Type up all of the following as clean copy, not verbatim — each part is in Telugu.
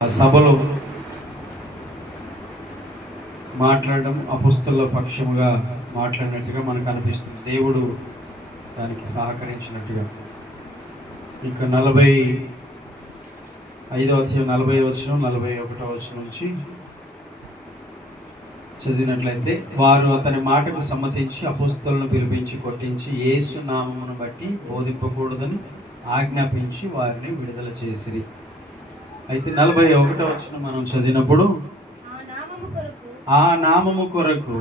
సభలో మాట్లాడడం అపోస్తలుల పక్షముగా మాట్లాడినట్టుగా మనకు అనిపిస్తుంది. దేవుడు దానికి సహకరించినట్టుగా. ఇక 45వ అధ్యాయం 40వ వచనం 41వ వచనం నుంచి చదివినట్లయితే, వారు అతని మాటకు సమ్మతించి అపోస్తలులను పిలిపించి కొట్టించి యేసు నామమును బట్టి బోధింపకూడదని ఆజ్ఞాపించి వారిని విడుదల చేసిరి. అయితే 41వ వచనం మనం చదివినప్పుడు, ఆ నామము కొరకు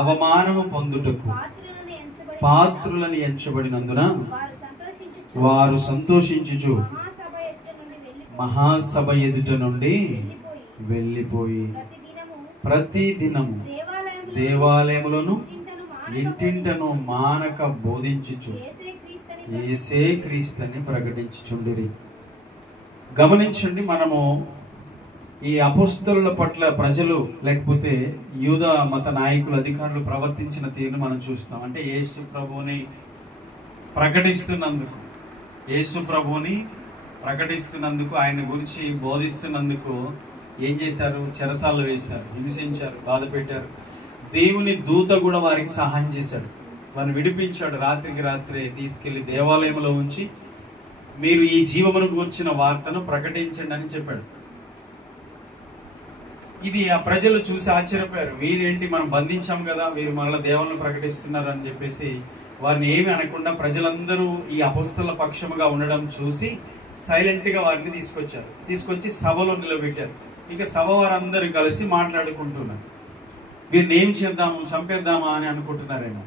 అవమానము పొందుటకు పాత్రులను ఎంచబడినందున వారు సంతోషించుచు మహాసభ ఎదుట నుండి వెళ్ళిపోయి ప్రతి దినము దేవాలయములను ఇంటింటను మానక బోధించుచు యేసే క్రీస్తుని ప్రకటించుచుండిరి. గమనించండి, మనము ఈ అపోస్తలుల పట్ల ప్రజలు లేకపోతే యూద మత నాయకులు అధికారులు ప్రవర్తించిన తీరును మనం చూస్తాం. అంటే యేసు ప్రభువుని ప్రకటిస్తున్నందుకు ఆయన గురించి బోధిస్తున్నందుకు ఏం చేశారు? చెరసాల్లో వేశారు, హింసించారు, బాధ పెట్టారు. దేవుని దూత కూడా వారికి సహాయం చేశాడు, వారిని విడిపించాడు. రాత్రికి రాత్రే తీసుకెళ్లి దేవాలయంలో ఉంచి మీరు ఈ జీవమును గూర్చిన వార్తను ప్రకటించండి అని చెప్పాడు. ఇది ఆ ప్రజలు చూసి ఆశ్చర్యపోయారు. వీరేంటి, మనం బంధించాం కదా, వీరు మళ్ళీ దేవుని ప్రకటిస్తున్నారు అని చెప్పేసి వారిని ఏమి అనకుండా ప్రజలందరూ ఈ అపోస్తలుల పక్షముగా ఉండడం చూసి సైలెంట్ గా వారిని తీసుకొచ్చి సభలో నిలబెట్టారు. ఇక సభ వారందరూ కలిసి మాట్లాడుకుంటున్నారు, వీరిని ఏం చేద్దాము, చంపేద్దామా అని అనుకుంటున్నారేమో.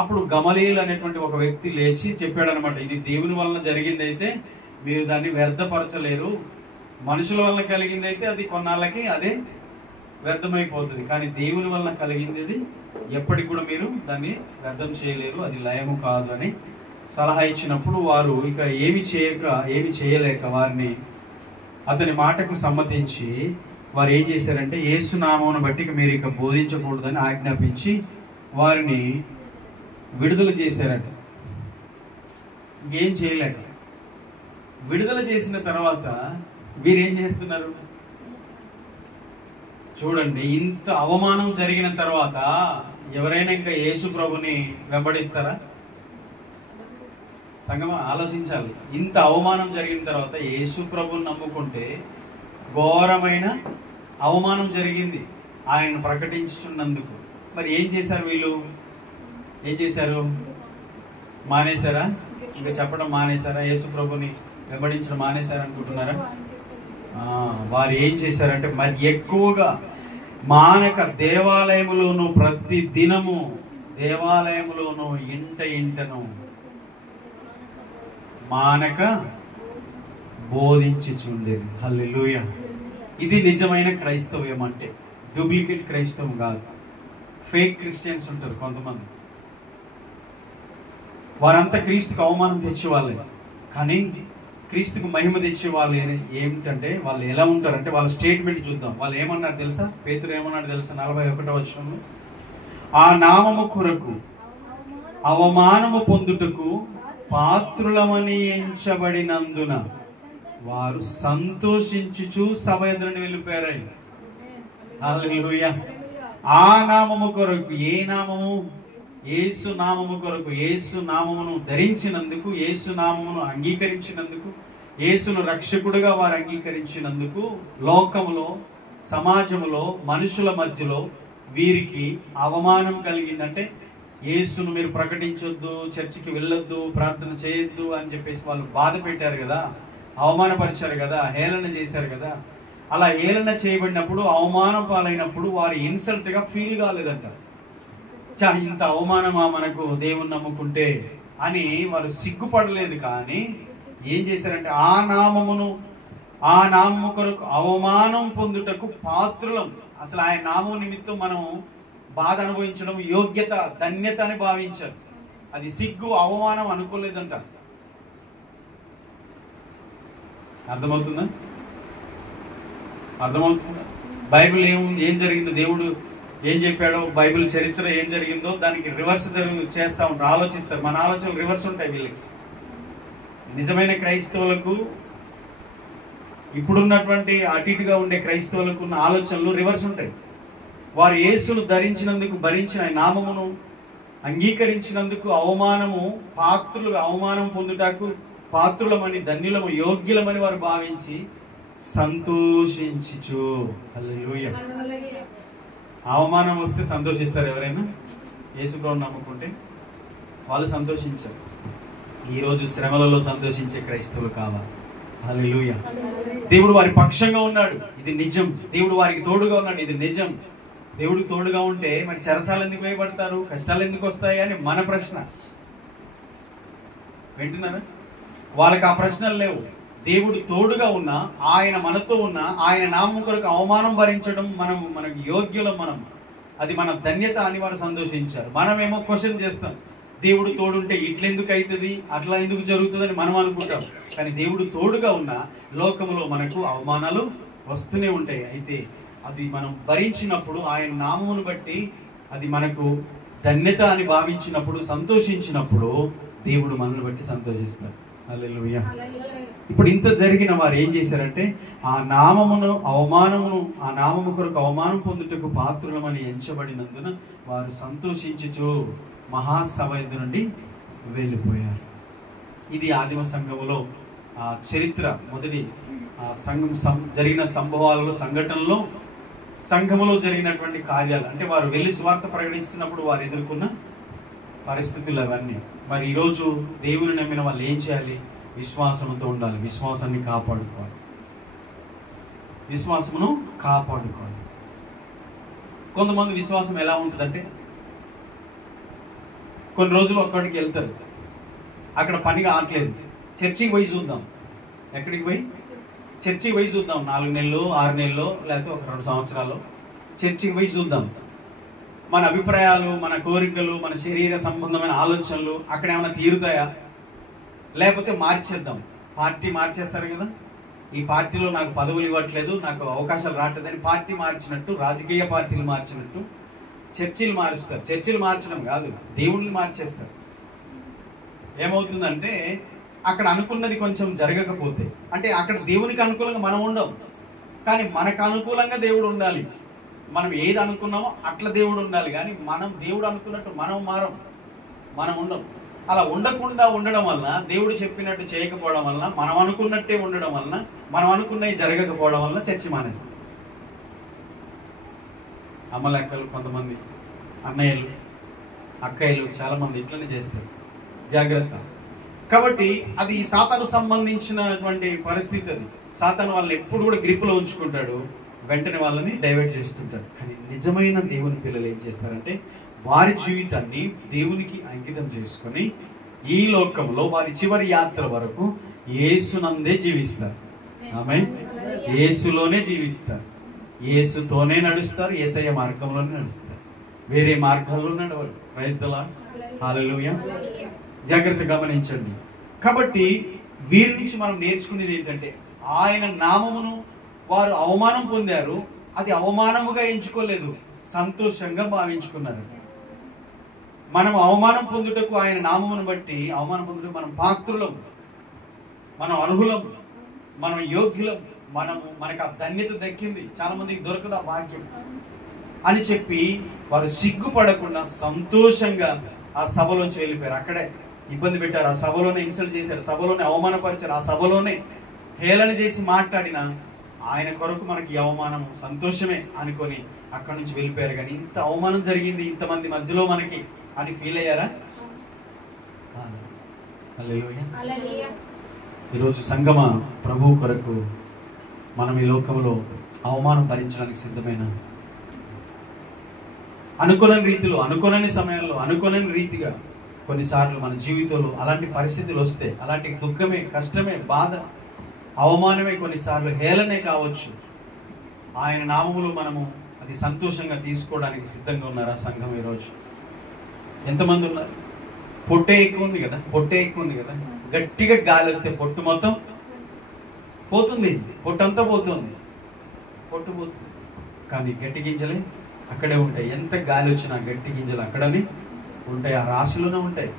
అప్పుడు గమలీయేలు అనేటువంటి ఒక వ్యక్తి లేచి చెప్పాడు అనమాట, ఇది దేవుని వలన జరిగింది అయితే మీరు దాన్ని వ్యర్థపరచలేరు. మనుషుల వలన కలిగింది అయితే అది కొన్నాళ్ళకి అదే వ్యర్థమైపోతుంది, కానీ దేవుని వలన కలిగింది అది ఎప్పటికి కూడా మీరు దాన్ని వ్యర్థం చేయలేరు, అది లయము కాదు అని సలహా ఇచ్చినప్పుడు వారు ఇక ఏమి చేయలేక వారిని అతని మాటకు సమ్మతించి వారు ఏం చేశారంటే యేసు నామమును బట్టి మీరు ఇక బోధించకూడదని ఆజ్ఞాపించి వారిని విడుదల చేశారట. ఇంకేం చేయలేక విడుదల చేసిన తర్వాత వీరేం చేస్తున్నారు చూడండి. ఇంత అవమానం జరిగిన తర్వాత ఎవరైనా ఇంకా యేసు ప్రభుని వెంబడిస్తారా? సంగమా, ఆలోచించాలి. ఇంత అవమానం జరిగిన తర్వాత యేసు ప్రభుని నమ్ముకుంటే ఘోరమైన అవమానం జరిగింది ఆయన ప్రకటించుతున్నందుకు. మరి ఏం చేశారు వీళ్ళు? ఏం చేశారు? మానేశారా? ఇంకా చెప్పడం మానేశారా? యేసు ప్రభుని వెంబడించడం మానేశారా అనుకుంటున్నారా? వారు ఏం చేశారంటే మరి ఎక్కువగా మానక దేవాలయములోను ప్రతి దినము దేవాలయములోను ఇంటను మానక బోధించుచుండేది. హల్లెలూయా. ఇది నిజమైన క్రైస్తవ్యం అంటే, డూప్లికేట్ క్రైస్తవం కాదు. ఫేక్ క్రిస్టియన్స్ ఉంటారు కొంతమంది, వారంతా క్రీస్తుకు అవమానం తెచ్చేవాళ్ళే, కానీ క్రీస్తుకు మహిమ తెచ్చే వాళ్ళు ఏమిటంటే వాళ్ళు ఎలా ఉంటారంటే వాళ్ళ స్టేట్మెంట్ చూద్దాం. వాళ్ళు ఏమన్నారు తెలుసా? పేతురు ఏమన్నాడు తెలుసా? 41వ వచనంలో, ఆ నామము కొరకు అవమానము పొందుటకు పాత్రులమని ఎంచబడినందున వారు సంతోషించుచు సభ ఎదురుని వెళ్ళిపోయారు. హల్లెలూయా. ఆ నామము కొరకు, ఏ నామము? యేసు నామము కొరకు, యేసు నామమును ధరించినందుకు, యేసు నామమును అంగీకరించినందుకు, యేసును రక్షకుడుగా వారు అంగీకరించినందుకు లోకములో, సమాజంలో, మనుషుల మధ్యలో వీరికి అవమానం కలిగిందంటే యేసును మీరు ప్రకటించొద్దు, చర్చికి వెళ్ళొద్దు, ప్రార్థన చేయొద్దు అని చెప్పేసి వాళ్ళు బాధ పెట్టారు కదా, అవమానపరిచారు కదా, హేళన చేశారు కదా. అలా హేళన చేయబడినప్పుడు, అవమానం పాలైనప్పుడు వారు ఇన్సల్ట్ గా ఫీల్ కాలేదంట. ఇంత అవమానమా మనకు దేవుని నమ్ముకుంటే అని వారు సిగ్గుపడలేదు. కానీ ఏం చేశారంటే ఆ నామము కొరకు అవమానం పొందుటకు పాత్రులం. అసలు ఆయన నామం నిమిత్తం మనం బాధ అనుభవించడం యోగ్యత, ధన్యత అని భావించారు. అది సిగ్గు, అవమానం అనుకోలేదంట. అర్థమవుతుందా? బైబిల్ ఏం జరిగిందో, దేవుడు ఏం చెప్పాడో, బైబిల్ చరిత్ర ఏం జరిగిందో దానికి రివర్స్ చేస్తా ఉంటారు, ఆలోచిస్తారు. మన ఆలోచనలు రివర్స్ ఉంటాయి వీళ్ళకి. నిజమైన క్రైస్తవులకు ఇప్పుడున్నటువంటి అటు ఇటుగా ఉండే క్రైస్తవులకు ఉన్న ఆలోచనలు రివర్స్ ఉంటాయి. వారు యేసును ధరించినందుకు, భరించిన ఆయన నామమును అంగీకరించినందుకు అవమానం పొందుటకు పాత్రులమని, ధన్యులము, యోగ్యులమని వారు భావించి సంతోషించుచు. హల్లెలూయా. అవమానం వస్తే సంతోషిస్తారు ఎవరైనా? యేసు ప్రభువుని నమ్ముకుంటే వాళ్ళు సంతోషించారు. ఈరోజు శ్రమలలో సంతోషించే క్రైస్తవులు కావాలి. హల్లెలూయా. దేవుడు వారి పక్షంగా ఉన్నాడు, ఇది నిజం. దేవుడు వారికి తోడుగా ఉన్నాడు, ఇది నిజం. దేవుడు తోడుగా ఉంటే మరి చెరసాలు ఎందుకు వేయబడతారు, కష్టాలు ఎందుకు వస్తాయి అని మన ప్రశ్న. వింటున్నారా? వాళ్ళకి ఆ ప్రశ్నలు లేవు. దేవుడు తోడుగా ఉన్నా, ఆయన మనతో ఉన్నా, ఆయన నామం కొరకు అవమానం భరించడం మనకు యోగ్యులం, అది మన ధన్యత అని వారు సంతోషించారు. మనమేమో క్వశ్చన్ చేస్తాం, దేవుడు తోడుంటే ఇట్లెందుకు అవుతుంది, అట్లా ఎందుకు జరుగుతుందని మనం అనుకుంటాం. కానీ దేవుడు తోడుగా ఉన్నా లోకంలో మనకు అవమానాలు వస్తూనే ఉంటాయి. అయితే అది మనం భరించినప్పుడు, ఆయన నామమును బట్టి అది మనకు ధన్యత అని భావించినప్పుడు, సంతోషించినప్పుడు దేవుడు మనల్ని బట్టి సంతోషిస్తాడు. హల్లెలూయా. ఇప్పుడు ఇంత జరిగిన వారు ఏం చేశారంటే, ఆ నామము కొరకు అవమానం పొందుటకు పాత్రులమని ఎంచబడినందున వారు సంతోషించుచు మహాసభ ఎదురు నుండి వెళ్ళిపోయారు. ఇది ఆదిమ సంఘములో చరిత్ర. మొదటి సంఘం జరిగిన సంభవాలలో, సంఘటనలో, సంఘములో జరిగినటువంటి కార్యాలు. అంటే వారు వెళ్ళి సువార్త ప్రకటిస్తున్నప్పుడు వారు ఎదుర్కొన్న పరిస్థితులు అవన్నీ. మరి ఈరోజు దేవుని నమ్మిన వాళ్ళు ఏం చేయాలి? విశ్వాసంతో ఉండాలి. విశ్వాసాన్ని కాపాడుకోవాలి. విశ్వాసమును కాపాడుకోవాలి. కొంతమంది విశ్వాసం ఎలా ఉంటుందంటే, కొన్ని రోజులు ఒక్కడికి వెళ్తారు, అక్కడ పని కావట్లేదు, చర్చికి పోయి చూద్దాం. ఎక్కడికి పోయి? చర్చికి పోయి చూద్దాం. 4 నెలలు, 6 నెలలు, లేకపోతే ఒక 2 సంవత్సరాలు చర్చికి పోయి చూద్దాం. మన అభిప్రాయాలు, మన కోరికలు, మన శరీర సంబంధమైన ఆలోచనలు అక్కడ ఏమైనా తీరుతాయా? లేకపోతే మార్చేద్దాం. పార్టీ మార్చేస్తారు కదా, ఈ పార్టీలో నాకు పదవులు ఇవ్వట్లేదు, నాకు అవకాశాలు రావట్లేదని పార్టీ మార్చినట్టు, రాజకీయ పార్టీలు మార్చినట్టు చర్చిలు మారుస్తారు. చర్చిలు మార్చడం కాదు, దేవుణ్ణి మార్చేస్తారు. ఏమవుతుందంటే, అక్కడ అనుకున్నది కొంచెం జరగకపోతే, అంటే అక్కడ దేవునికి అనుకూలంగా మనం ఉండం, కానీ మనకు అనుకూలంగా దేవుడు ఉండాలి. మనం ఏది అనుకున్నామో అట్లా దేవుడు ఉండాలి. కానీ మనం దేవుడు అనుకున్నట్టు మనం ఉండం. అలా ఉండకుండా ఉండడం వలన, దేవుడు చెప్పినట్టు చేయకపోవడం వలన, మనం అనుకున్నట్టే ఉండడం వలన, మనం అనుకున్నవి జరగకపోవడం వలన చర్చి మానేస్తాం. అమ్మలెక్కలు, కొంతమంది అన్నయ్యలు, అక్కయ్యలు చాలా మంది ఇట్లనే చేస్తారు. జాగ్రత్త. కాబట్టి అది సాతాను సంబంధించినటువంటి పరిస్థితి. అది సాతాను వాళ్ళని ఎప్పుడు కూడా గ్రిప్లో ఉంచుకుంటాడు, వెంటనే వాళ్ళని డైవర్ట్ చేస్తుంటాడు. కానీ నిజమైన దేవుని పిల్లలు ఏం చేస్తారంటే, వారి జీవితాన్ని దేవునికి అంకితం చేసుకొని ఈ లోకంలో వారి చివరి యాత్ర వరకు యేసునందే జీవిస్తారు. ఆమేన్. యేసులోనే జీవిస్తారు, యేసుతోనే నడుస్తారు, యేసయ్య మార్గంలోనే నడుస్తారు, వేరే మార్గాల్లో నడవరు. Praise the lord. హల్లెలూయా. జాగ్రత్త గమనించండి. కాబట్టి వీరి నుంచి మనం నేర్చుకునేది ఏంటంటే, ఆయన నామమును వారు అవమానం పొందారు, అది అవమానముగా ఎంచుకోలేదు, సంతోషంగా భావించుకున్నారు. మనం అవమానం పొందుటకు, ఆయన నామమును బట్టి అవమానం పొందుటకు మనం పాత్రులం, మనం అర్హులం, మనం యోగ్యులం, మనకు ఆ ధన్యత దక్కింది, చాలా మందికి దొరకదు ఆ భాగ్యం అని చెప్పి వారు సిగ్గుపడకుండా సంతోషంగా ఆ సభలోంచి వెళ్ళిపోయారు. అక్కడే ఇబ్బంది పెట్టారు, ఆ సభలోనే ఇన్సల్ట్ చేశారు, సభలోనే అవమానపరిచారు, ఆ సభలోనే హేళన చేసి మాట్లాడిన ఆయన కొరకు మనకి అవమానం సంతోషమే అనుకొని అక్కడి నుంచి వెళ్ళిపోయారు. కానీ ఇంత అవమానం జరిగింది ఇంతమంది మధ్యలో మనకి అని ఫీల్ అయ్యారా? హల్లెలూయా. ఈరోజు సంగమ ప్రభువు కొరకు మనం ఈ లోకంలో అవమానం భరించడానికి సిద్ధమైన, అనుకోని రీతిలో, అనుకోని సమయాల్లో, అనుకోని రీతిగా కొన్నిసార్లు మన జీవితంలో అలాంటి పరిస్థితులు వస్తే, అలాంటి దుఃఖమే, కష్టమే, బాధ, అవమానమే, కొన్నిసార్లు హేళనే కావచ్చు. ఆయన నామములో మనము అది సంతోషంగా తీసుకోవడానికి సిద్ధంగా ఉన్నారా సంఘం? ఈరోజు ఎంతమంది ఉన్నారు? పొట్టే ఎక్కువ ఉంది కదా, గట్టిగా గాలి వస్తే పొట్టు మొత్తం పోతుంది, పొట్టంతా పోతుంది, పొట్టు పోతుంది. కానీ గట్టి గింజలే అక్కడే ఉంటాయి. ఎంత గాలి వచ్చినా గట్టి గింజలు అక్కడనే ఉంటాయి, ఆ రాశిలోనే ఉంటాయి.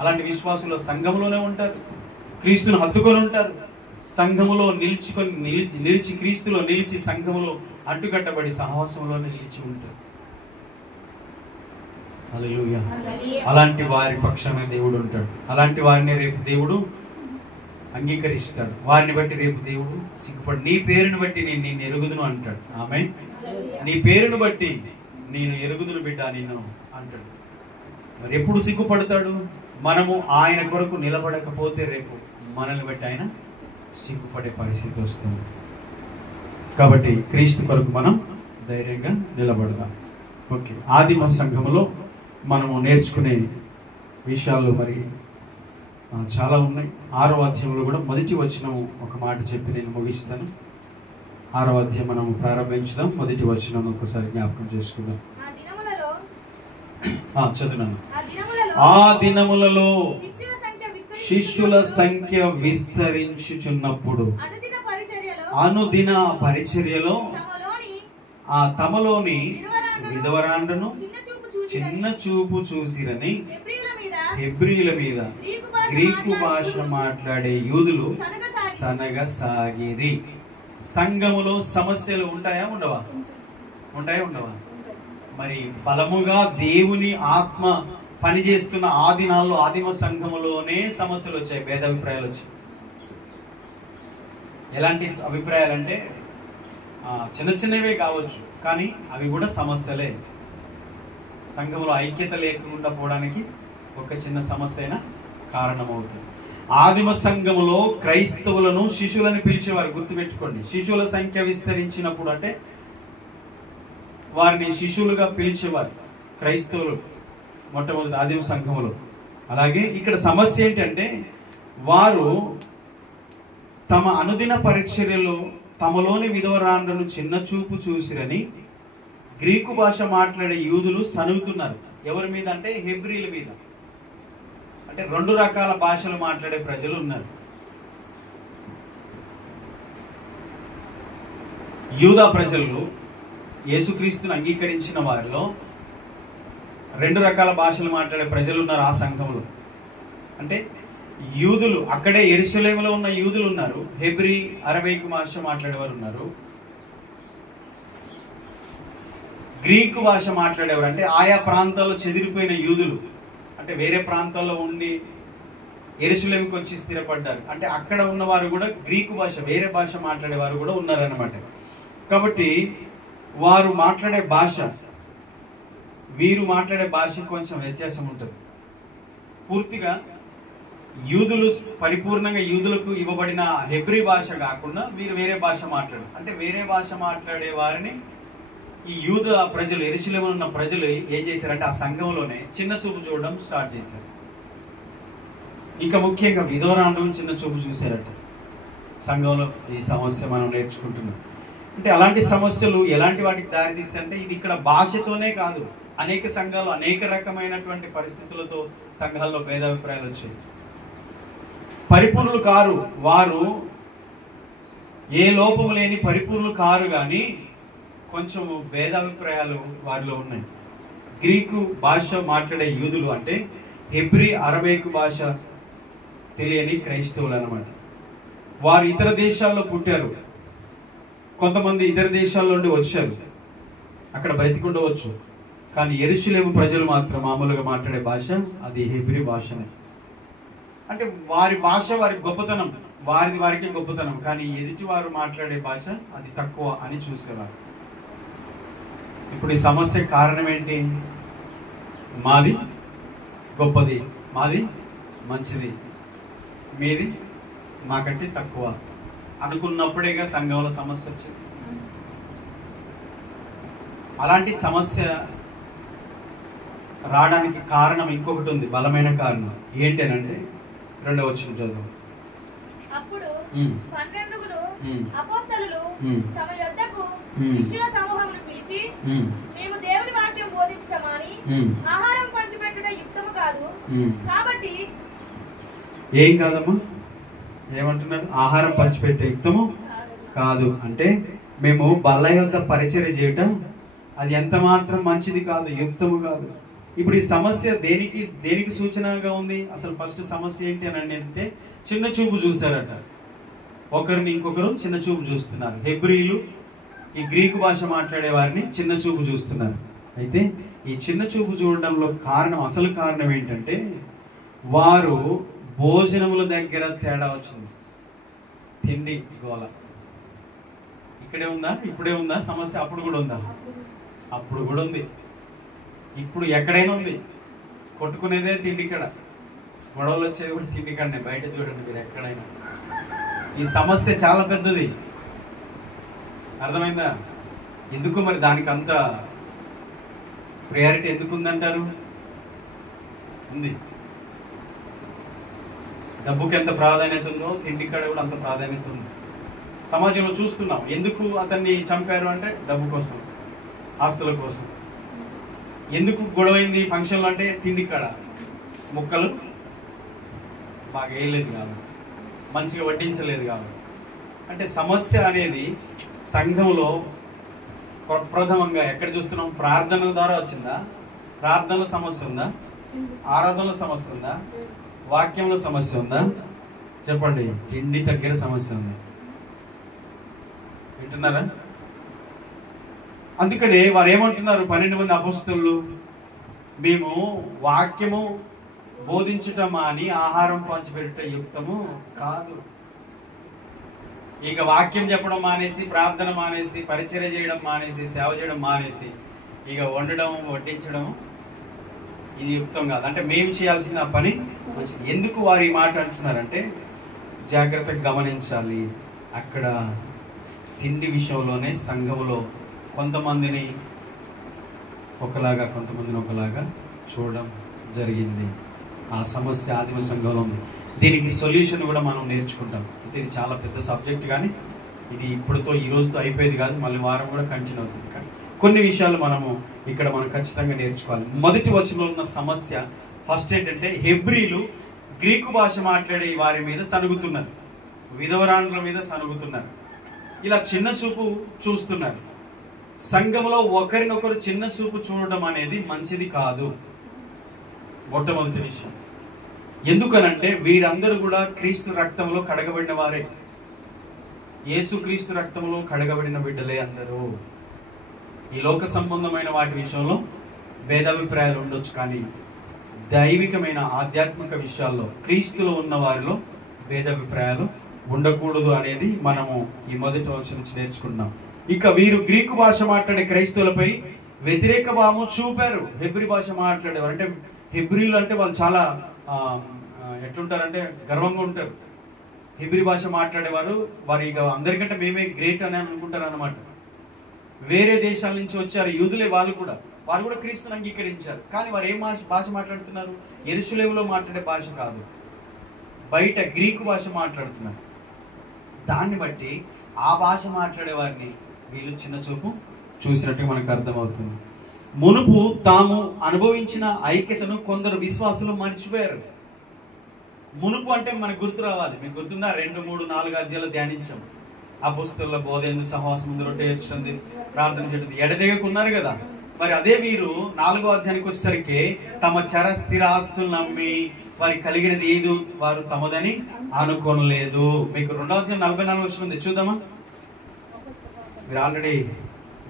అలాంటి విశ్వాసులు సంఘంలోనే ఉంటారు, క్రీస్తును హత్తుకొని ఉంటారు. సంఘములో నిలిచి క్రీస్తులో నిలిచి సంఘములో అంటుకట్టబడి సహవాసంలో నిలిచి ఉంటారు. హల్లెలూయా. అలాంటి వారి పక్షాన దేవుడు ఉంటాడు. అలాంటి వారిని రేపు దేవుడు అంగీకరిస్తాడు. వారిని బట్టి రేపు దేవుడు సిగ్గుపడు. నీ పేరును బట్టి నేను నిన్ను ఎరుగుదును అంటాడు. ఆమేన్. నీ పేరును బట్టి నేను ఎరుగుదును బిడ్డ నిన్ను అంటాడు. మరి ఎప్పుడు సిగ్గుపడతాడు? మనము ఆయన కొరకు నిలబడకపోతే రేపు మనల్ని బట్టి ఆయన సిగ్గుపడే పరిస్థితి వస్తుంది. కాబట్టి క్రీస్తు కొరకు మనం ధైర్యంగా నిలబడదాం. ఓకే, ఆదిమ సంఘములో మనము నేర్చుకునే విషయాలు మరి చాలా ఉన్నాయి. 6వ అధ్యాయంలో కూడా మొదటి వచనం ఒక మాట చెప్పి నేను ముగిస్తాను. 6వ అధ్యాయం మనం ప్రారంభించుదాం. మొదటి వచనం ఒకసారి జ్ఞాపకం చేసుకుందాం. చదువునాను. ఆ దినములలో శిష్యుల సంఖ్య విస్తరించుచున్నప్పుడు అనుదిన పరిచర్యలో ఆ తమలోని విధవరాండ్రను చిన్న చూపు చూసిరని హెబ్రీల మీద గ్రీకు భాష మాట్లాడే యూదులు సనగసాగిరి. సంఘములో సమస్యలు ఉంటాయా ఉండవా? ఉండవా? మరి బలముగా దేవుని ఆత్మ పనిచేస్తున్న ఆ దినాల్లో ఆదిమ సంఘములోనే సమస్యలు వచ్చాయి, భేదాభిప్రాయాలు వచ్చాయి. ఎలాంటి అభిప్రాయాలు అంటే చిన్న చిన్నవే కావచ్చు, కానీ అవి కూడా సమస్యలే. సంఘంలో ఐక్యత లేకుండా పోవడానికి ఒక చిన్న సమస్య అయినా కారణమవుతుంది. ఆదిమ సంఘములో క్రైస్తవులను శిష్యులను పిలిచేవారు. గుర్తుపెట్టుకోండి, శిష్యుల సంఖ్య విస్తరించినప్పుడు అంటే వారిని శిష్యులుగా పిలిచేవారు క్రైస్తవులు మొట్టమొదటి ఆదిమ సంఘములో. అలాగే ఇక్కడ సమస్య ఏంటంటే వారు తమ అనుదిన పరిచర్యలో తమలోని విధవరాండ్రను చిన్న చూపు చూసిరని గ్రీకు భాష మాట్లాడే యూదులు సనుగుతున్నారు. ఎవరి మీద అంటే హెబ్రీల మీద. అంటే 2 రకాల భాషలు మాట్లాడే ప్రజలు ఉన్నారు. యూదా ప్రజలు యేసుక్రీస్తును అంగీకరించిన వారిలో 2 రకాల భాషలు మాట్లాడే ప్రజలు ఉన్నారు ఆ సంఘంలో. అంటే యూదులు అక్కడే యెరూషలేములో ఉన్న యూదులు ఉన్నారు, హెబ్రీ అరబైక్ భాష మాట్లాడేవారు ఉన్నారు. గ్రీకు భాష మాట్లాడేవారు అంటే ఆయా ప్రాంతాల్లో చెదిరిపోయిన యూదులు, అంటే వేరే ప్రాంతాల్లో ఉండి యెరూషలేముకి వచ్చి స్థిరపడ్డారు. అంటే అక్కడ ఉన్నవారు కూడా గ్రీకు భాష, వేరే భాష మాట్లాడేవారు కూడా ఉన్నారన్నమాట. కాబట్టి వారు మాట్లాడే భాష వీరు మాట్లాడే భాష కొంచెం వ్యత్యాసం ఉంటుంది. పూర్తిగా యూదులు పరిపూర్ణంగా యూదులకు ఇవ్వబడిన హెబ్రీ భాష కాకుండా వీరు వేరే భాష మాట్లాడు. అంటే వేరే భాష మాట్లాడే వారిని ఈ యూద ప్రజలు, యెరూషలేములో ఉన్న ప్రజలు ఏం చేశారంటే ఆ సంఘంలోనే చిన్న చూపు చూడడం స్టార్ట్ చేశారు. ఇంకా ముఖ్యంగా విధవరాండ్రను చిన్న చూపు చూశారట. సంఘంలో ఈ సమస్య మనం నేర్చుకుంటున్నాం. అంటే అలాంటి సమస్యలు ఎలాంటి వాటికి దారితీస్తాయంటే ఇది ఇక్కడ భాషతోనే కాదు, అనేక సంఘాలు అనేక రకమైనటువంటి పరిస్థితులతో సంఘాల్లో భేదాభిప్రాయాలు వచ్చాయి. పరిపూర్ణులు కారు వారు, ఏ లోపము లేని పరిపూర్ణులు కారు, కానీ కొంచెం భేదాభిప్రాయాలు వారిలో ఉన్నాయి. గ్రీకు భాష మాట్లాడే యూదులు అంటే హెబ్రీ అరబైక్ భాష తెలియని క్రైస్తవులు అన్నమాట. వారు ఇతర దేశాల్లో పుట్టారు, కొంతమంది ఇతర దేశాల నుండి వచ్చారు, అక్కడ బ్రతికుండవచ్చు. కానీ యెరూషలేము ప్రజలు మాత్రం మామూలుగా మాట్లాడే భాష అది హెబ్రీ భాషనే. అంటే వారి భాష వారి గొప్పతనం, వారికి గొప్పతనం, కానీ ఎదుటి వారు మాట్లాడే భాష అది తక్కువ అని చూసేవారు. ఇప్పుడు ఈ సమస్య కారణం ఏంటి? మాది గొప్పది, మాది మంచిది, మీది మాకంటే తక్కువ అనుకున్నప్పుడేగా సంఘంలో సమస్య వచ్చింది. అలాంటి సమస్య రావడానికి కారణం ఇంకొకటి ఉంది, బలమైన కారణం. ఏంటనంటే 2వ వచనం చదువు. అప్పుడు 12 అపోస్తలులు తమ యొద్దకు శిష్యుల సమూహమును పిలిచి, మేము దేవుని వాక్యం బోధించటమాని ఆహారం పంచిపెట్టుట యుక్తము కాదు, కాబట్టి ఏం కాదమ్మా, ఏమంటున్నారు? ఆహారం పంచిపెట్టే యుక్తము కాదు అంటే మేము బల్ల యొద్ద పరిచర్య చేయటం అది ఎంత మాత్రం మంచిది కాదు, యుక్తము కాదు. ఇప్పుడు ఈ సమస్య దేనికి సూచనగా ఉంది? అసలు ఫస్ట్ సమస్య ఏంటి అని అంటే చిన్న చూపు చూశారట. ఒకరిని ఇంకొకరు చిన్న చూపు చూస్తున్నారు. హెబ్రీలు ఈ గ్రీకు భాష మాట్లాడే వారిని చిన్న చూపు చూస్తున్నారు. అయితే ఈ చిన్న చూపు చూడడంలో అసలు కారణం ఏంటంటే వారు భోజనముల దగ్గర తేడా వచ్చింది. తిండి గోల ఇక్కడే ఉందా, ఇప్పుడే ఉందా సమస్య? అప్పుడు కూడా ఉందా? అప్పుడు కూడా ఉంది, ఇప్పుడు ఎక్కడైనా ఉంది. కొట్టుకునేదే తిండి కాడ, గొడవలు వచ్చేది కూడా తిండి కాడనే. బయట చూడండి మీరు ఎక్కడైనా. ఈ సమస్య చాలా పెద్దది, అర్థమైందా? ఎందుకు మరి దానికి అంత ప్రయారిటీ ఎందుకు ఉందంటారు? ఉంది. డబ్బుకి ఎంత ప్రాధాన్యత ఉందో తిండి కాడ కూడా అంత ప్రాధాన్యత ఉంది. సమాజంలో చూస్తున్నాం. ఎందుకు అతన్ని చంపారు అంటే డబ్బు కోసం, ఆస్తుల కోసం. ఎందుకు గొడవైంది ఫంక్షన్లో అంటే తిండి కాడ ముక్కలు బాగా వేయలేదు కాబట్టి, మంచిగా వడ్డించలేదు కాబట్టి. అంటే సమస్య అనేది సంఘంలో ప్రప్రథమంగా ఎక్కడ చూస్తున్నాం? ప్రార్థనల ద్వారా వచ్చిందా? ప్రార్థనలో సమస్య ఉందా? ఆరాధనలో సమస్య ఉందా? వాక్యంలో సమస్య ఉందా? చెప్పండి. తిండి దగ్గర సమస్య ఉంది. వింటున్నారా? అందుకనే వారు ఏమంటున్నారు? 12 మంది అపోస్తలులు, మేము వాక్యము బోధించటం మాని ఆహారం పంచిపెట్ట యుక్తము కాదు. ఇక వాక్యం చెప్పడం మానేసి, ప్రార్థన మానేసి, పరిచర్య చేయడం మానేసి, సేవ చేయడం మానేసి, ఇక వండడం వడ్డించడం ఇది యుక్తం కాదు. అంటే మేము చేయాల్సిన ఆ పని మంచిది. ఎందుకు వారు ఈ మాట అంటున్నారంటే జాగ్రత్తగా గమనించాలి. అక్కడ తిండి విషయంలోనే సంఘంలో కొంతమందిని ఒకలాగా, కొంతమందిని ఒకలాగా చూడడం జరిగింది. ఆ సమస్య ఆదిమ సంఘంలో ఉంది. దీనికి సొల్యూషన్ కూడా మనం నేర్చుకుంటాం. అంటే ఇది చాలా పెద్ద సబ్జెక్ట్, కానీ ఇది ఇప్పుడుతో ఈ రోజుతో అయిపోయేది కాదు. మళ్ళీ వారం కూడా కంటిన్యూ అవుతుంది. కానీ కొన్ని విషయాలు మనం ఖచ్చితంగా నేర్చుకోవాలి. మొదటి వచనంలో ఉన్న సమస్య ఫస్ట్ ఏంటంటే హెబ్రీలు గ్రీకు భాష మాట్లాడే వారి మీద సనుగుతున్నారు, విధవరాండ్ల మీద సనుగుతున్నారు, ఇలా చిన్న చూపు చూస్తున్నారు. సంఘంలో ఒకరినొకరు చిన్న చూపు చూడడం అనేది మంచిది కాదు. మొట్టమొదటి విషయం. ఎందుకనంటే వీరందరూ కూడా క్రీస్తు రక్తంలో కడగబడిన వారే. యేసు క్రీస్తు రక్తంలో కడగబడిన బిడ్డలే అందరూ. ఈ లోక సంబంధమైన వాటి విషయంలో భేదాభిప్రాయాలు ఉండొచ్చు, కానీ దైవికమైన ఆధ్యాత్మిక విషయాల్లో క్రీస్తులో ఉన్న వారిలో భేదాభిప్రాయాలు ఉండకూడదు అనేది మనము ఈ మొదటి వచనం నుంచి నేర్చుకున్నాం. ఇక వీరు గ్రీకు భాష మాట్లాడే క్రైస్తవులపై వ్యతిరేక భావం చూపారు. హెబ్రీ భాష మాట్లాడేవారు అంటే హెబ్రీలు అంటే వాళ్ళు చాలా ఎట్లుంటారంటే గర్వంగా ఉంటారు. హెబ్రీ భాష మాట్లాడేవారు వారు ఇక అందరికంటే మేమే గ్రేట్ అని అనుకుంటారు అన్నమాట. వేరే దేశాల నుంచి వచ్చారు యూదులే, వారు కూడా క్రీస్తుని అంగీకరించారు. కానీ వారు ఏం భాష మాట్లాడుతున్నారు? యెరూషలేములో మాట్లాడే భాష కాదు, బయట గ్రీకు భాష మాట్లాడుతున్నారు. దాన్ని బట్టి ఆ భాష మాట్లాడే వారిని వీళ్ళు చిన్న చూపు చూసినట్టు మనకు అర్థమవుతుంది. మునుపు తాము అనుభవించిన ఐక్యతను కొందరు విశ్వాసులు మర్చిపోయారు. మునుపు అంటే మనకు గుర్తు రావాలి. మీకు గుర్తుందా? 2, 3, 4 అధ్యాయాలు ధ్యానించాం. అపోస్తలుల బోధ ఎందు, సహవాసం ముందు రొట్టె ఏర్చుంది, ప్రార్థన చేయడం, ఎడతెగకున్నారు కదా. మరి అదే వీరు 4వ అధ్యాయానికి వచ్చేసరికి తమ చర స్థిర ఆస్తులను నమ్మి వారికి కలిగినది ఏది వారు తమదని అనుకోనలేదు. మీకు 2వ అధ్యాయం 44 వచనం ఉంది, చూద్దామా? మీరు ఆల్రెడీ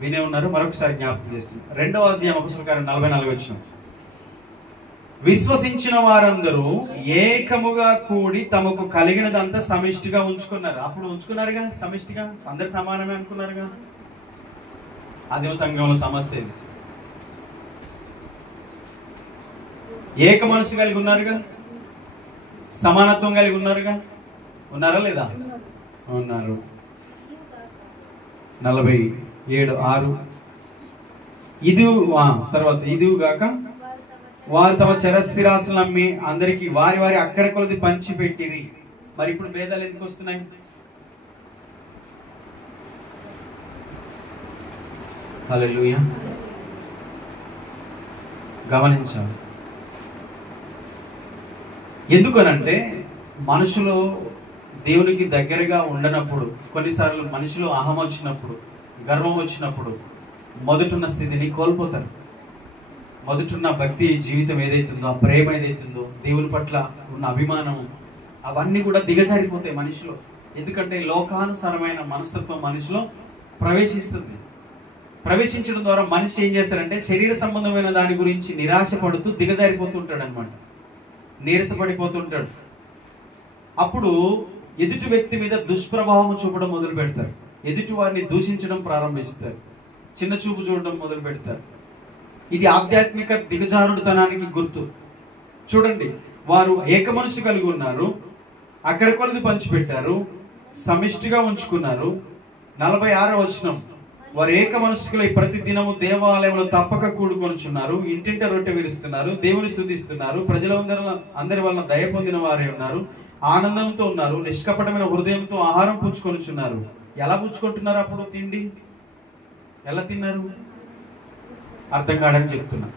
వినే ఉన్నారు, మరొకసారి జ్ఞాపకం చేస్తుంది. 2వ అధ్యాయం అపోస్తలుల కార్యం 44 వచనం. విశ్వసించిన వారందరూ ఏకముగా కూడి తమకు కలిగినదంతా సమిష్టిగా ఉంచుకున్నారు. అప్పుడు ఉంచుకున్నారుగా, సమిష్టిగా అందరు సమానమే అనుకున్నారుగా. ఆదిమ సంఘంలో సమస్య ఇది. ఏక మనసు కలిగి ఉన్నారుగా, సమానత్వం కలిగి ఉన్నారుగా. ఉన్నారా లేదా? ఉన్నారు. 47:6 ఇది తర్వాత ఇదిగాక వారు తమ చరస్థిరాస్తులను అమ్మి అందరికి వారి వారి అక్కర కొలది పంచి పెట్టిరి. మరి ఇప్పుడు భేదాలు ఎందుకు వస్తున్నాయి? హల్లెలూయా. గమనించాలి. ఎందుకనంటే మనుషులు దేవునికి దగ్గరగా ఉండనప్పుడు, కొన్నిసార్లు మనుషులు అహం వచ్చినప్పుడు, గర్వం వచ్చినప్పుడు మొదటున్న స్థితిని కోల్పోతారు. మొదటున్న భక్తి జీవితం ఏదైతుందో, ఆ ప్రేమ ఏదైతుందో, దేవుని పట్ల ఉన్న అభిమానం, అవన్నీ కూడా దిగజారిపోతాయి మనిషిలో. ఎందుకంటే లోకానుసారమైన మనస్తత్వం మనిషిలో ప్రవేశిస్తుంది. ప్రవేశించడం ద్వారా మనిషి ఏం చేస్తారంటే శరీర సంబంధమైన దాని గురించి నిరాశ పడుతూ దిగజారిపోతుంటాడు అనమాట, నీరసపడిపోతుంటాడు. అప్పుడు ఎదుటి వ్యక్తి మీద దుష్ప్రభావం చూపడం మొదలు పెడతారు, ఎదుటి వారిని దూషించడం ప్రారంభిస్తారు, చిన్న చూపు చూడడం మొదలు పెడతారు. ఇది ఆధ్యాత్మిక దిగజారుడుతనానికి గుర్తు. చూడండి, వారు ఏక మనసు కలిగి ఉన్నారు, అక్కర కొలది పంచిపెట్టారు, సమిష్టిగా ఉంచుకున్నారు. 46వ వచనం, వారు ఏక మనస్కులై ప్రతి దినము దేవాలయంలో తప్పక కూడుకొనుచున్నారు, ఇంటింట రొట్టె విరుస్తున్నారు, దేవుని స్తుతిస్తున్నారు, అందరి వలన దయ పొందిన వారే ఉన్నారు, ఆనందంతో ఉన్నారు, నిష్కపటమైన హృదయంతో ఆహారం పుచ్చుకొనుచున్నారు. ఎలా పుచ్చుకుంటున్నారు? అప్పుడు తిండి ఎలా తిన్నారు అర్థం కాడని చెప్తున్నా.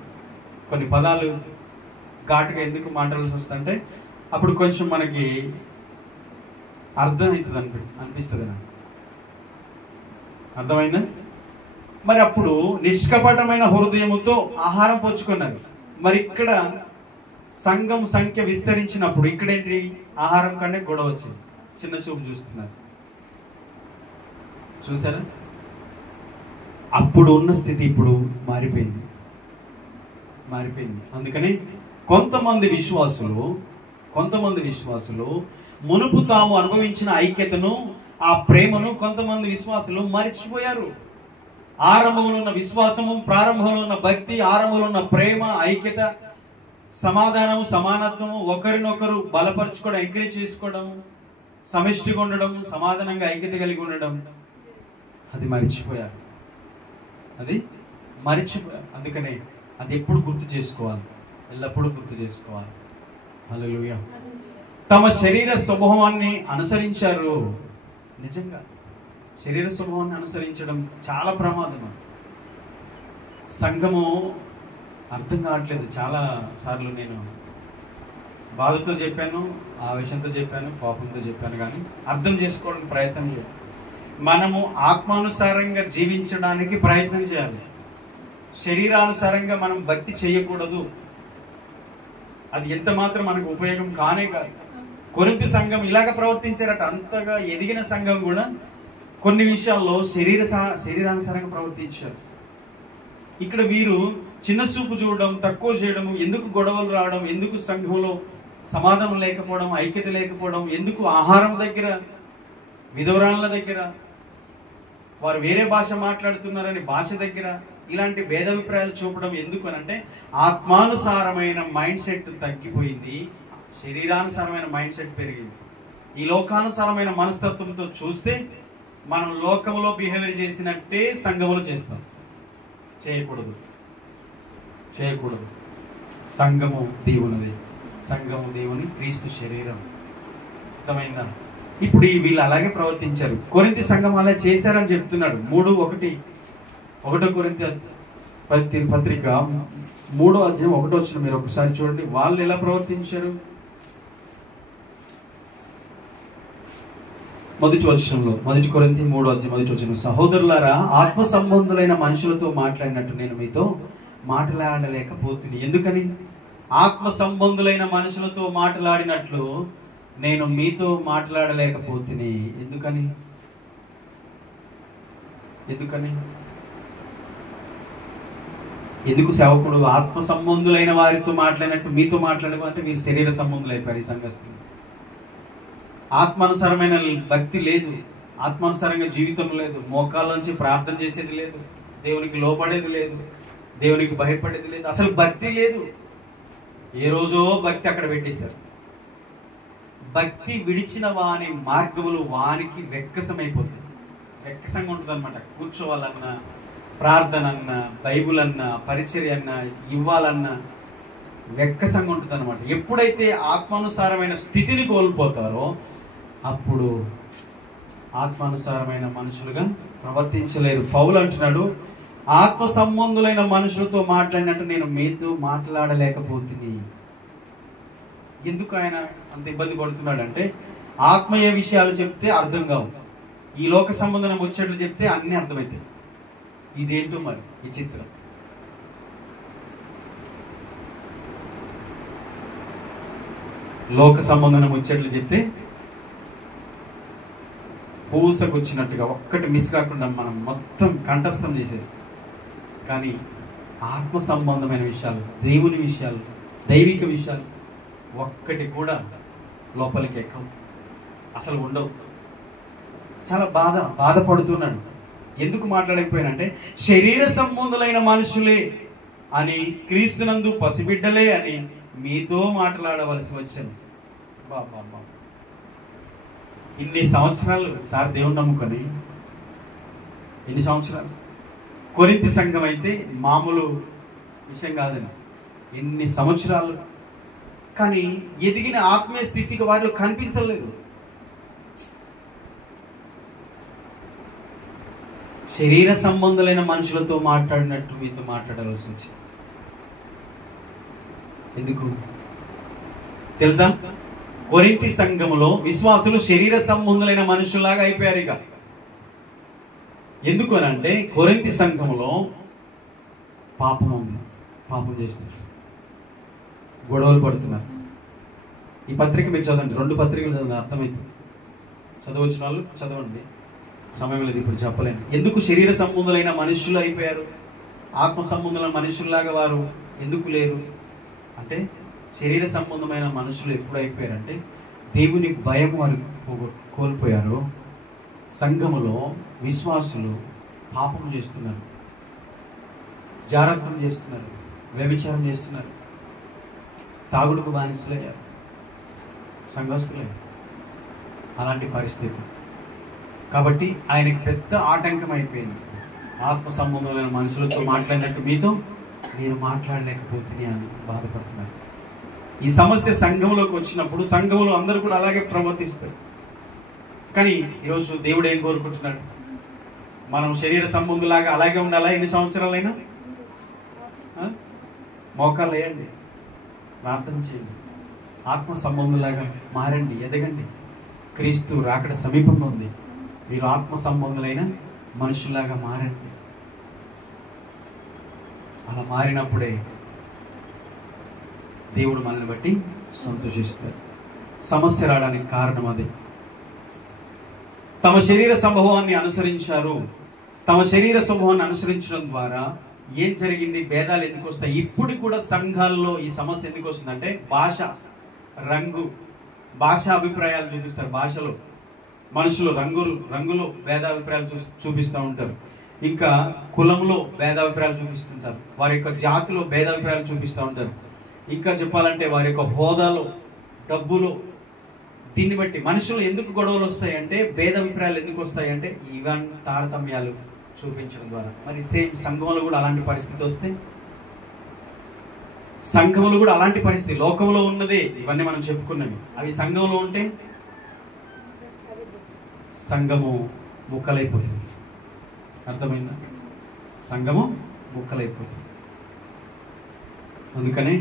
కొన్ని పదాలు ఘాటుగా ఎందుకు మాట్లాడాల్సి వస్తుందంటే అప్పుడు కొంచెం మనకి అర్థం అవుతుంది అనిపిస్తుంది నాకు. అర్థమైందా? మరి అప్పుడు నిష్కపటమైన హృదయముతో ఆహారం పుచ్చుకున్నారు. మరి ఇక్కడ సంఘం సంఖ్య విస్తరించినప్పుడు ఇక్కడేంటి? ఆహారం కంటే గొడవ వచ్చింది, చిన్న చూపు చూస్తున్నారు. చూసారా? అప్పుడు ఉన్న స్థితి ఇప్పుడు మారిపోయింది. అందుకని కొంతమంది విశ్వాసులు మునుపు తాము అనుభవించిన ఐక్యతను, ఆ ప్రేమను కొంతమంది విశ్వాసులు మర్చిపోయారు. ఆరంభంలో ఉన్న విశ్వాసము, ప్రారంభంలో ఉన్న భక్తి, ఆరంభంలో ఉన్న ప్రేమ, ఐక్యత, సమాధానము, సమానత్వము, ఒకరినొకరు బలపరచుకోవడం, ఎంకరేజ్ చేసుకోవడం, సమిష్టిగా ఉండడం, సమాధానంగా ఐక్యత కలిగి ఉండడం, అది మర్చిపోయారు. అందుకనే అది ఎప్పుడు గుర్తు చేసుకోవాలి, ఎల్లప్పుడూ గుర్తు చేసుకోవాలి. హల్లెలూయా. తమ శరీర స్వభావాన్ని అనుసరించారు. నిజంగా శరీర స్వభావాన్ని అనుసరించడం చాలా ప్రమాదం. సంఘము అర్థం కావట్లేదు. చాలా సార్లు నేను బాధతో చెప్పాను, ఆవేశంతో చెప్పాను, కోపంతో చెప్పాను, కానీ అర్థం చేసుకోవడానికి ప్రయత్నం చేయాలి. మనము ఆత్మానుసారంగా జీవించడానికి ప్రయత్నం చేయాలి. శరీరానుసారంగా మనం భక్తి చేయకూడదు. అది ఎంత మాత్రం మనకు ఉపయోగం కానే కాదు. కొరింథీ సంఘం ఇలాగ ప్రవర్తించారట. అంతగా ఎదిగిన సంఘం కూడా కొన్ని విషయాల్లో శరీరానుసారంగా ప్రవర్తించారు. ఇక్కడ వీరు చిన్న చూపు చూడడం, తక్కువ చేయడం, ఎందుకు గొడవలు రావడం, ఎందుకు సంఘంలో సమాధానం లేకపోవడం, ఐక్యత లేకపోవడం, ఎందుకు ఆహారం దగ్గర, విధవరాళ్ళ దగ్గర, వారు వేరే భాష మాట్లాడుతున్నారని భాష దగ్గర ఇలాంటి భేదాభిప్రాయాలు చూపడం ఎందుకు అనంటే ఆత్మానుసారమైన మైండ్ సెట్ తగ్గిపోయింది, శరీరానుసారమైన మైండ్ సెట్ పెరిగింది. ఈ లోకానుసారమైన మనస్తత్వంతో చూస్తే మనం లోకంలో బిహేవియర్ చేసినట్టే సంఘములు చేస్తాం. చేయకూడదు. సంఘము దేవుని క్రీస్తు శరీరం. అర్థమైందా? ఇప్పుడు వీళ్ళు అలాగే ప్రవర్తించారు. కొరింథీ సంఘం అలా చేశారని చెప్తున్నాడు. 1 కొరింథీ పత్రిక 3వ అధ్యాయం 1వ వచనం మీరు ఒకసారి చూడండి. వాళ్ళు ఎలా ప్రవర్తించారు? మొదటి వచనంలో, 1 కొరింథీ 3వ అధ్యాయం 1వ వచనం, సహోదరులారా, ఆత్మ సంబంధులైన మనుషులతో మాట్లాడినట్టు నేను మీతో మాట్లాడలేకపోతుంది. ఎందుకని? ఆత్మ సంబంధులైన మనుషులతో మాట్లాడినట్లు నేను మీతో మాట్లాడలేకపోతుంది. ఎందుకని? ఎందుకు సేవకుడు ఆత్మ సంబంధులైన వారితో మాట్లాడినట్టు మీతో మాట్లాడమంటే మీరు శరీర సంబంధులు అయిపోయారు. ఈ సంఘస్థులు ఆత్మానుసారమైన భక్తి లేదు, ఆత్మానుసారంగా జీవితం లేదు, మోకాల్లోంచి ప్రార్థన చేసేది లేదు, దేవునికి లోపడేది లేదు, దేవునికి భయపడేది లేదు, అసలు భక్తి లేదు. ఏ రోజో భక్తి అక్కడ పెట్టేశారు. భక్తి విడిచిన వాని మార్గములు వానికి వెక్కసమైపోతుంది. వెక్కసంగా ఉంటుంది అనమాట. కూర్చోవాలన్నా, ప్రార్థన అన్నా, బైబుల్ అన్నా, పరిచర్య అన్నా, ఇవ్వాలన్నా వెక్కసంగా ఉంటుంది అనమాట. ఎప్పుడైతే ఆత్మానుసారమైన స్థితిని కోల్పోతారో అప్పుడు ఆత్మానుసారమైన మనుషులుగా ప్రవర్తించలేరు. పౌలు అంటున్నాడు, ఆత్మ సంబంధులైన మనుషులతో మాట్లాడినట్టు నేను మీతో మాట్లాడలేకపోతుంది. ఎందుకు ఆయన అంత ఇబ్బంది పడుతున్నాడు అంటే ఆత్మీయ విషయాలు చెప్తే అర్థం కావు, ఈ లోక సంబంధం వచ్చేట్లు చెప్తే అన్ని అర్థమవుతాయి. ఇదేంటో మరి ఈ చిత్రం. లోక సంబంధం వచ్చేట్లు చెప్తే పూసకొచ్చినట్టుగా ఒక్కటి మిస్ కాకుండా మనం మొత్తం కంఠస్థం చేసేస్తాం. కానీ ఆత్మ సంబంధమైన విషయాలు, దేవుని విషయాలు, దైవిక విషయాలు ఒక్కటి కూడా లోపలికి ఎక్కవు, అసలు ఉండవు. చాలా బాధపడుతున్నాడు. ఎందుకు మాట్లాడకపోయానంటే శరీర సంబంధులైన మనుషులే అని, క్రీస్తునందు పసిబిడ్డలే అని మీతో మాట్లాడవలసి వచ్చింది. బాబా, ఇన్ని సంవత్సరాలు సార్ దేవుని నమ్ముకొని, ఎన్ని సంవత్సరాలు? కొరింథీ సంఘం అయితే మామూలు విషయం కాదని, ఎన్ని సంవత్సరాలు. కానీ ఎదిగిన ఆత్మీయ స్థితికి వారిలో కనిపించలేదు. శరీర సంబంధులైన మనుషులతో మాట్లాడినట్టు మీతో మాట్లాడాల్సి వచ్చింది. ఎందుకు తెలుసా? కొరింథీ సంఘములో విశ్వాసులు శరీర సంబంధులైన మనుషులాగా అయిపోయారు. ఇక ఎందుకు అని అంటే కొరింథీ సంఘములో పాపం ఉంది, పాపం చేస్తున్నారు, గొడవలు పడుతున్నారు. ఈ పత్రిక మీరు చదవండి, 2 పత్రికలు చదవండి, అర్థమవుతుంది. చదవచ్చిన వాళ్ళు చదవండి, సమయం లేదు ఇప్పుడు చెప్పలేను. ఎందుకు శరీర సంబంధులైన మనుషులు అయిపోయారు? ఆత్మ సంబంధులైన మనుషుల్లాగా వారు ఎందుకు లేరు అంటే, శరీర సంబంధమైన మనుషులు ఎప్పుడు అయిపోయారంటే దేవుని భయం వారు కోల్పోయారు. సంఘములో విశ్వాసులు పాపం చేస్తున్నారు, జాగ్రత్తం చేస్తున్నారు, వ్యభిచారం చేస్తున్నారు, తాగుడుకు బానిసలయ్యారు, సంఘస్థులే. అలాంటి పరిస్థితి కాబట్టి ఆయనకి పెద్ద ఆటంకం అయిపోయింది. ఆత్మ సంబంధమైన మనుషులతో మాట్లాడినట్టు మీతో నేను మాట్లాడలేకపోతే అని బాధపడుతున్నారు. ఈ సమస్య సంఘంలోకి వచ్చినప్పుడు సంఘంలో అందరూ కూడా అలాగే ప్రవర్తిస్తారు. కానీ ఈరోజు దేవుడు ఏం కోరుకుంటున్నాడు? మనం శరీర సంబంధులాగా అలాగే ఉండాలా? ఎన్ని సంవత్సరాలైనా మోకాలు వేయండి, ప్రార్థన చేయండి, ఆత్మ సంబంధులాగా మారండి, ఎదగండి. క్రీస్తు రాకడ సమీపంగా ఉంది. మీరు ఆత్మ సంబంధులైన మనుషుల్లాగా మారండి. అలా మారినప్పుడే దేవుడు మనల్ని బట్టి సంతోషిస్తారు. సమస్య రావడానికి కారణం అదే. తమ శరీర స్వభావాన్ని అనుసరించారు. తమ శరీర స్వభావాన్ని అనుసరించడం ద్వారా ఏం జరిగింది? భేదాలు ఎందుకు వస్తాయి? ఇప్పుడు కూడా సంఘాల్లో ఈ సమస్య ఎందుకు వస్తుందంటే భాష, రంగు, భాషా అభిప్రాయాలు చూపిస్తారు. భాషలో మనుషులు రంగులో భేదాభిప్రాయాలు చూపిస్తూ ఉంటారు. ఇంకా కులంలో భేదాభిప్రాయాలు చూపిస్తుంటారు. వారి యొక్క జాతిలో భేదాభిప్రాయాలు చూపిస్తూ ఉంటారు. ఇంకా చెప్పాలంటే వారి యొక్క హోదాలో, డబ్బులో. దీన్ని బట్టి మనుషులు ఎందుకు గొడవలు వస్తాయంటే, భేదాభిప్రాయాలు ఎందుకు వస్తాయంటే ఈవెన్ తారతమ్యాలు చూపించడం ద్వారా. మరి సేమ్ సంఘంలో కూడా అలాంటి పరిస్థితి వస్తే, సంఘంలో కూడా అలాంటి పరిస్థితి లోకంలో ఉన్నదే. ఇవన్నీ మనం చెప్పుకున్నవి అవి సంఘంలో ఉంటే సంఘము ముక్కలైపోతుంది. అర్థమైందా? సంఘము ముక్కలైపోతుంది. అందుకనే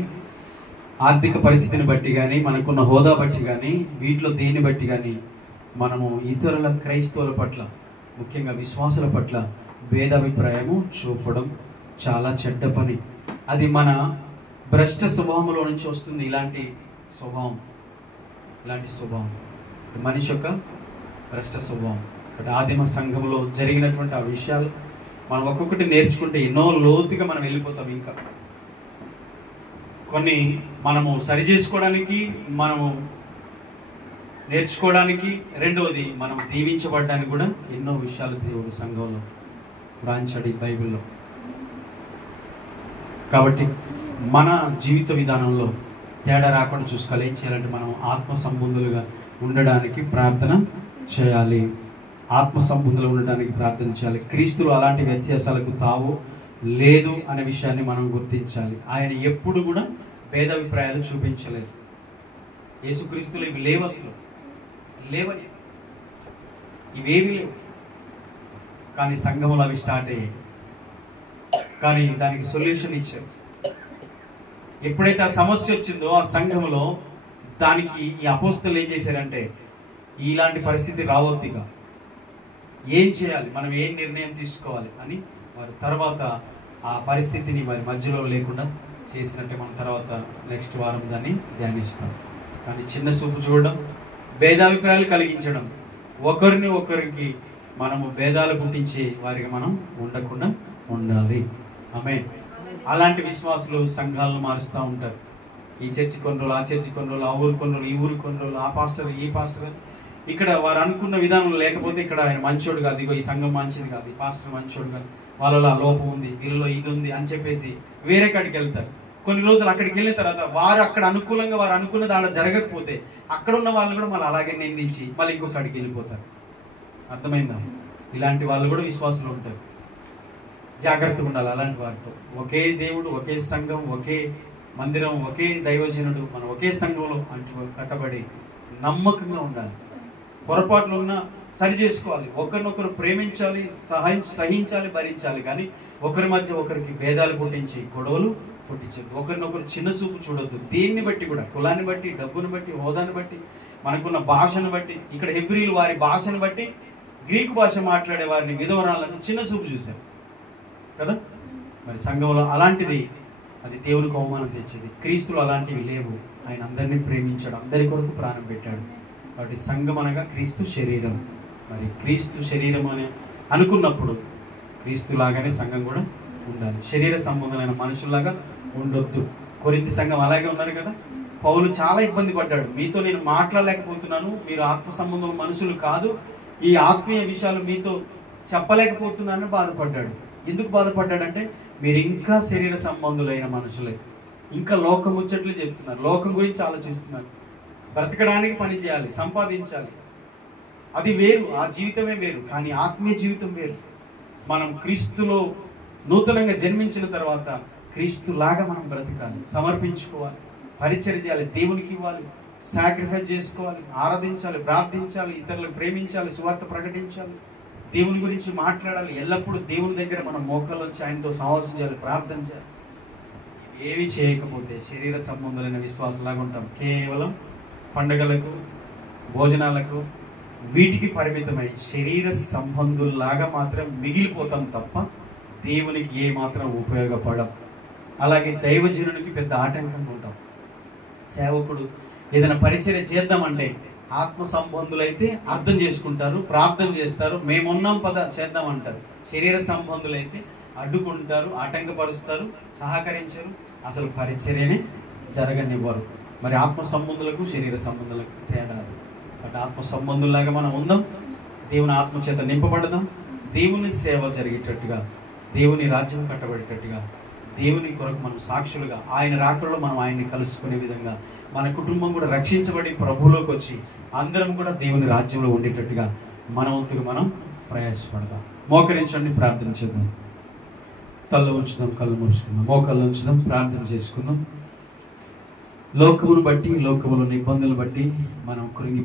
ఆర్థిక పరిస్థితిని బట్టి కానీ, మనకున్న హోదా బట్టి కానీ, వీటిలో దేన్ని బట్టి కానీ మనము ఇతరుల క్రైస్తవుల పట్ల, ముఖ్యంగా విశ్వాసుల పట్ల భేదాభిప్రాయము చూపడం చాలా చెడ్డ పని. అది మన భ్రష్ట స్వభావంలో నుంచి వస్తుంది. ఇలాంటి స్వభావం మనిషి యొక్క భ్రష్ట స్వభావం. ఇక్కడ ఆదిమ సంఘంలో జరిగినటువంటి ఆ విషయాలు మనం ఒక్కొక్కటి నేర్చుకుంటే ఎన్నో లోతుగా మనం వెళ్ళిపోతాం. ఇంకా కొన్ని మనము సరి చేసుకోవడానికి, మనము నేర్చుకోవడానికి, రెండవది మనం దీవించబడడానికి కూడా ఎన్నో విషయాలు దేవుడు సంఘంలో రాయించాడు ఈ బైబిల్లో. కాబట్టి మన జీవిత విధానంలో తేడా రాకుండా చూసుకోవాలి. ఏం చేయాలంటే మనం ఆత్మ సంబంధులుగా ఉండడానికి ప్రార్థన చేయాలి. ఆత్మ సంబంధులు ఉండడానికి ప్రార్థన చేయాలి. క్రీస్తులు అలాంటి వ్యత్యాసాలకు తావు లేదు అనే విషయాన్ని మనం గుర్తించాలి. ఆయన ఎప్పుడు కూడా భేదాభిప్రాయాలు చూపించలేదు. యేసుక్రీస్తులు ఇవి లేవు, అసలు లేవని, ఇవేవి లేవు. కానీ సంఘంలో అవి స్టార్ట్ అయ్యాయి. కానీ దానికి సొల్యూషన్ ఇచ్చారు. ఎప్పుడైతే ఆ సమస్య వచ్చిందో ఆ సంఘంలో, దానికి ఈ అపోస్తలు ఏం చేశారంటే, ఇలాంటి పరిస్థితి రావద్దుగా, ఏం చేయాలి, మనం ఏం నిర్ణయం తీసుకోవాలి అని వారి తర్వాత ఆ పరిస్థితిని వారి మధ్యలో లేకుండా చేసినట్టే మనం తర్వాత నెక్స్ట్ వారం దాన్ని ధ్యానిస్తాం. కానీ చిన్న చూపు చూడడం, భేదాభిప్రాయాలు కలిగించడం, ఒకరిని ఒకరికి మనము భేదాలు పుట్టించే వారికి మనం ఉండకుండా ఉండాలి. ఆమేన్. అలాంటి విశ్వాసులు సంఘాలను మారుస్తూ ఉంటారు. ఈ చర్చి కొన్ని రోజులు, ఆ చర్చి కొన్ని రోజులు, ఆ ఊరు కొన్ని రోజులు, ఈ ఊరు కొన్ని రోజులు, ఆ పాస్టర్ ఈ పాస్టర్. ఇక్కడ వారు అనుకున్న విధానం లేకపోతే ఇక్కడ ఆయన మంచోడు కాదు, ఇగో ఈ సంఘం మంచిది కాదు, ఈ పాస్టర్ మంచోడు కాదు, వాళ్ళలో ఆ లోపం ఉంది, వీళ్ళలో ఇది ఉంది అని చెప్పేసి వేరే కాడికి వెళ్తారు. కొన్ని రోజులు అక్కడికి వెళ్ళిన తర్వాత వారు అక్కడ అనుకూలంగా వారు అనుకున్నది ఆడ జరగకపోతే అక్కడ ఉన్న వాళ్ళు కూడా మళ్ళీ అలాగే నిందించి మళ్ళీ ఇంకొకడికి వెళ్ళిపోతారు. అర్థమైందా? ఇలాంటి వాళ్ళు కూడా విశ్వాసులు ఉంటారు. జాగ్రత్తగా ఉండాలి అలాంటి వారితో. ఒకే దేవుడు, ఒకే సంఘం, ఒకే మందిరం, ఒకే దైవజనుడు, మనం ఒకే సంఘంలో కట్టబడి నమ్మకంగా ఉండాలి. పొరపాట్లు ఉన్నా సరి చేసుకోవాలి, ఒకరినొకరు ప్రేమించాలి, సహించాలి, భరించాలి. కానీ ఒకరి మధ్య ఒకరికి భేదాలు పుట్టించి గొడవలు పుట్టించద్దు. ఒకరినొకరు చిన్న చూపు చూడొద్దు. దేన్ని బట్టి కూడా, కులాన్ని బట్టి, డబ్బును బట్టి, హోదాను బట్టి, మనకున్న భాషను బట్టి. ఇక్కడ హెబ్రీలు వారి భాషను బట్టి గ్రీకు భాష మాట్లాడే వారిని, విధవరాలను చిన్న చూపు చూశారు కదా. మరి సంఘంలో అలాంటిది అది దేవునికి అవమానం తెచ్చేది. క్రీస్తులు అలాంటివి లేవు. ఆయన అందరినీ ప్రేమించాడు, అందరి కొరకు ప్రాణం పెట్టాడు. కాబట్టి సంఘం అనగా క్రీస్తు శరీరం. మరి క్రీస్తు శరీరం అని అనుకున్నప్పుడు క్రీస్తులాగానే సంఘం కూడా ఉండాలి. శరీర సంబంధమైన మనుషుల్లాగా ఉండొద్దు. కొరింథీ సంఘం అలాగే ఉన్నారు కదా. పౌలు చాలా ఇబ్బంది పడ్డాడు. మీతో నేను మాట్లాడలేకపోతున్నాను, మీరు ఆత్మ సంబంధం మనుషులు కాదు, ఈ ఆత్మీయ విషయాలు మీతో చెప్పలేకపోతున్నానని బాధపడ్డాడు. ఎందుకు బాధపడ్డాడంటే మీరు ఇంకా శరీర సంబంధులైన మనుషులే, ఇంకా లోకం ముచ్చట్లు చెప్తున్నారు, లోకం గురించి ఆలోచిస్తున్నారు. బ్రతకడానికి పని చేయాలి, సంపాదించాలి, అది వేరు, ఆ జీవితమే వేరు. కానీ ఆత్మీయ జీవితం వేరు. మనం క్రీస్తులో నూతనంగా జన్మించిన తర్వాత క్రీస్తులాగా మనం బ్రతకాలి, సమర్పించుకోవాలి, పరిచర్య చేయాలి, దేవునికి ఇవ్వాలి, సాక్రిఫైస్ చేసుకోవాలి, ఆరాధించాలి, ప్రార్థించాలి, ఇతరులకు ప్రేమించాలి, సువార్త ప్రకటించాలి, దేవుని గురించి మాట్లాడాలి. ఎల్లప్పుడూ దేవుని దగ్గర మనం మోకాళ్ళు వచ్చి ఆయనతో సహవాసం చేయాలి, ప్రార్థన చేయాలి. ఏవి చేయకపోతే శరీర సంబంధులైన విశ్వాసంలాగా ఉంటాం. కేవలం పండుగలకు, భోజనాలకు, వీటికి పరిమితమై శరీర సంబంధుల్లాగా మాత్రం మిగిలిపోతాం తప్ప దేవునికి ఏ మాత్రం ఉపయోగపడం. అలాగే దైవజనునికి పెద్ద ఆటంకంగా ఉంటాం. సేవకుడు ఏదైనా పరిచర్య చేద్దామంటే ఆత్మ సంబంధులైతే అర్థం చేసుకుంటారు, ప్రార్థన చేస్తారు, మేమున్నాం పద చేద్దామంటారు. శరీర సంబంధులైతే అడ్డుకుంటారు, ఆటంకపరుస్తారు, సహకరించరు, అసలు పరిచర్యనే జరగనివ్వరు. మరి ఆత్మ సంబంధులకు శరీర సంబంధులకు తేడా. బట్ ఆత్మ సంబంధుల్లాగా మనం ఉందాం, దేవుని ఆత్మ చేత నింపబడదాం, దేవుని సేవ జరిగేటట్టుగా, దేవుని రాజ్యం కట్టబడేటట్టుగా, దేవుని కొరకు మనం సాక్షులుగా, ఆయన రాకడలో మనం ఆయన్ని కలుసుకునే విధంగా, మన కుటుంబం కూడా రక్షించబడి ప్రభువులోకి వచ్చి అందరం కూడా దేవుని రాజ్యంలో ఉండేటట్టుగా మన వంతుగా మనం ప్రయాసపడదాం. మోకరించండి, ప్రార్థన చేద్దాం. తల్ల ఉంచుదాం, కళ్ళు మూసుకుందాం, మోకళ్ళు ఉంచుదాం, ప్రార్థన చేసుకుందాం. లోకమును బట్టి, లోకములోని ఇబ్బందులు బట్టి మనం కృంగి